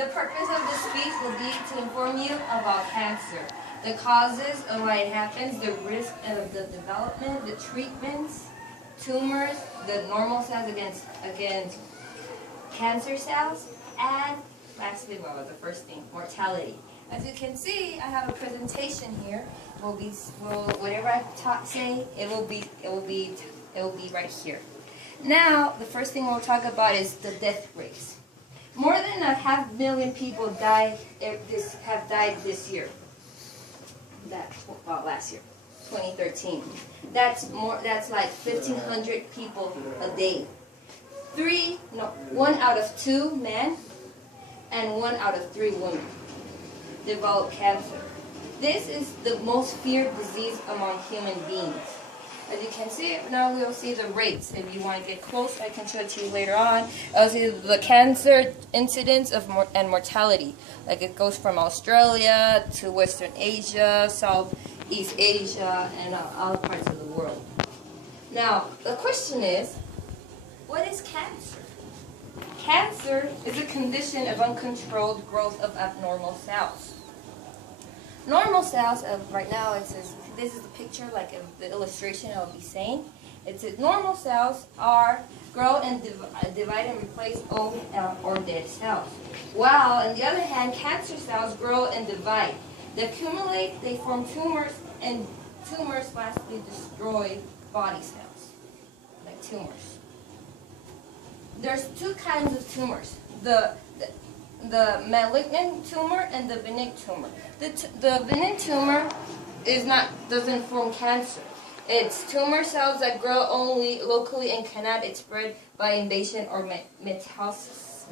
The purpose of this speech will be to inform you about cancer, the causes of why it happens, the risk of the development, the treatments, tumors, the normal cells against cancer cells, and lastly, what was the first thing? Mortality. As you can see, I have a presentation here. Whatever I say, it will be right here. Now, the first thing we'll talk about is the death rates. More than 500,000 people have died this year. Last year, 2013. That's like 1,500 people a day. 1 out of 2 men and 1 out of 3 women develop cancer. This is the most feared disease among human beings. As you can see, now we'll see the rates. If you want to get close, I can show it to you later on. I'll see the cancer incidence and mortality. Like it goes from Australia to Western Asia, Southeast Asia, and other parts of the world. Now, the question is, what is cancer? Cancer is a condition of uncontrolled growth of abnormal cells. Normal cells, right now it says, this is the picture, like the illustration I'll be saying. It says normal cells grow and divide and replace old or dead cells. While, on the other hand, cancer cells grow and divide. They accumulate, they form tumors, and tumors lastly destroy body cells, like tumors. There's 2 kinds of tumors. The malignant tumor and the benign tumor. The benign tumor doesn't form cancer. It's tumor cells that grow only locally and cannot spread by invasion or metastasis.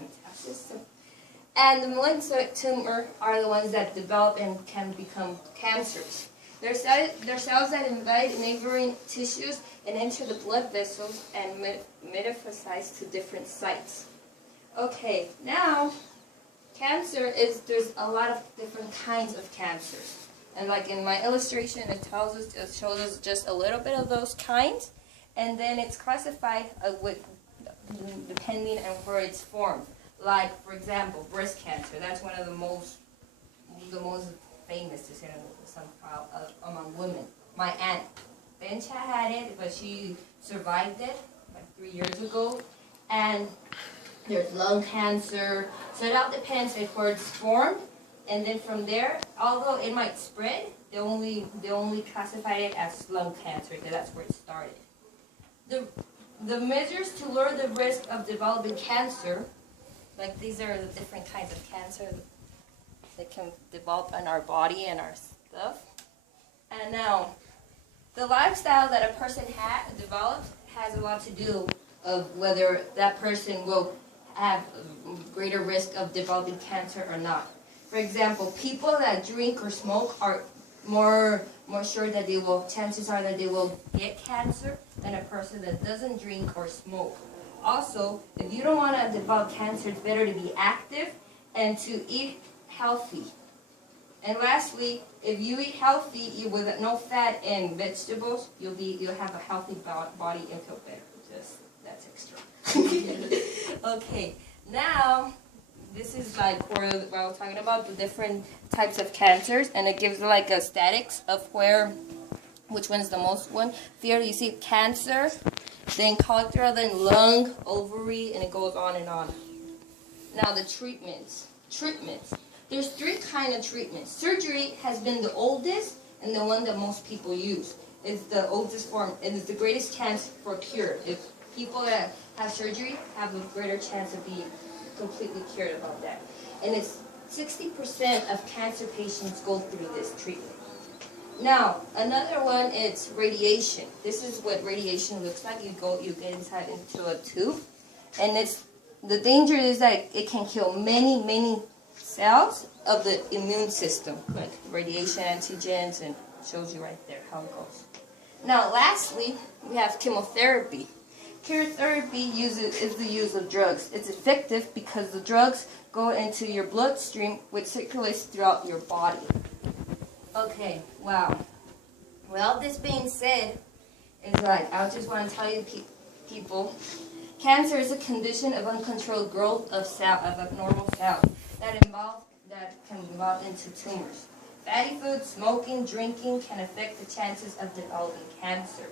And the malignant tumor are the ones that develop and can become cancers. They're cells that invade neighboring tissues and enter the blood vessels and metastasize to different sites. Okay, now there's a lot of different kinds of cancers. And like in my illustration, it shows us just a little bit of those kinds. And then it's classified depending on where it's formed. Like, for example, breast cancer. That's one of the most famous among women. My aunt Bencha had it, but she survived it like 3 years ago. And there's lung cancer. So it all depends on where it's formed. And then from there, although it might spread, they only classify it as lung cancer because that's where it started. The measures to lower the risk of developing cancer, like these are the different kinds of cancer that can develop in our body and our stuff. And now, the lifestyle that a person develops has a lot to do of whether that person will have a greater risk of developing cancer or not. For example, people that drink or smoke are more sure that chances are that they will get cancer than a person that doesn't drink or smoke. Also, if you don't want to develop cancer, it's better to be active and to eat healthy. And lastly, if you eat healthy with no fat and vegetables, you'll have a healthy body and feel better. That's extra. Okay, now this is like where I was talking about the different types of cancers, and it gives like a statics of which one's the most one. Here you see cancer, then colorectal, then lung, ovary, and it goes on and on. Now the treatments. There's 3 kinds of treatments. Surgery has been the oldest and the one that most people use. It's the oldest form and it's the greatest chance for cure. If people that have surgery have a greater chance of being completely cured about that. And it's 60% of cancer patients go through this treatment. Now, another one is radiation. This is what radiation looks like. You get inside into a tube, and the danger is that it can kill many cells of the immune system, like radiation antigens, and shows you right there how it goes. Now, lastly, we have chemotherapy. Chemotherapy is the use of drugs. It's effective because the drugs go into your bloodstream, which circulates throughout your body. Okay, wow. Well, this being said, it's like I just want to tell you people Cancer is a condition of uncontrolled growth of abnormal cells that can evolve into tumors. Fatty foods, smoking, drinking can affect the chances of developing cancer.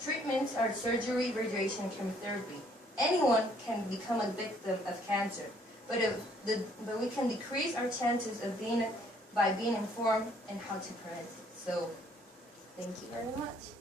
Treatments are surgery, radiation, chemotherapy. Anyone can become a victim of cancer, but we can decrease our chances of by being informed and how to prevent it. So, thank you very much.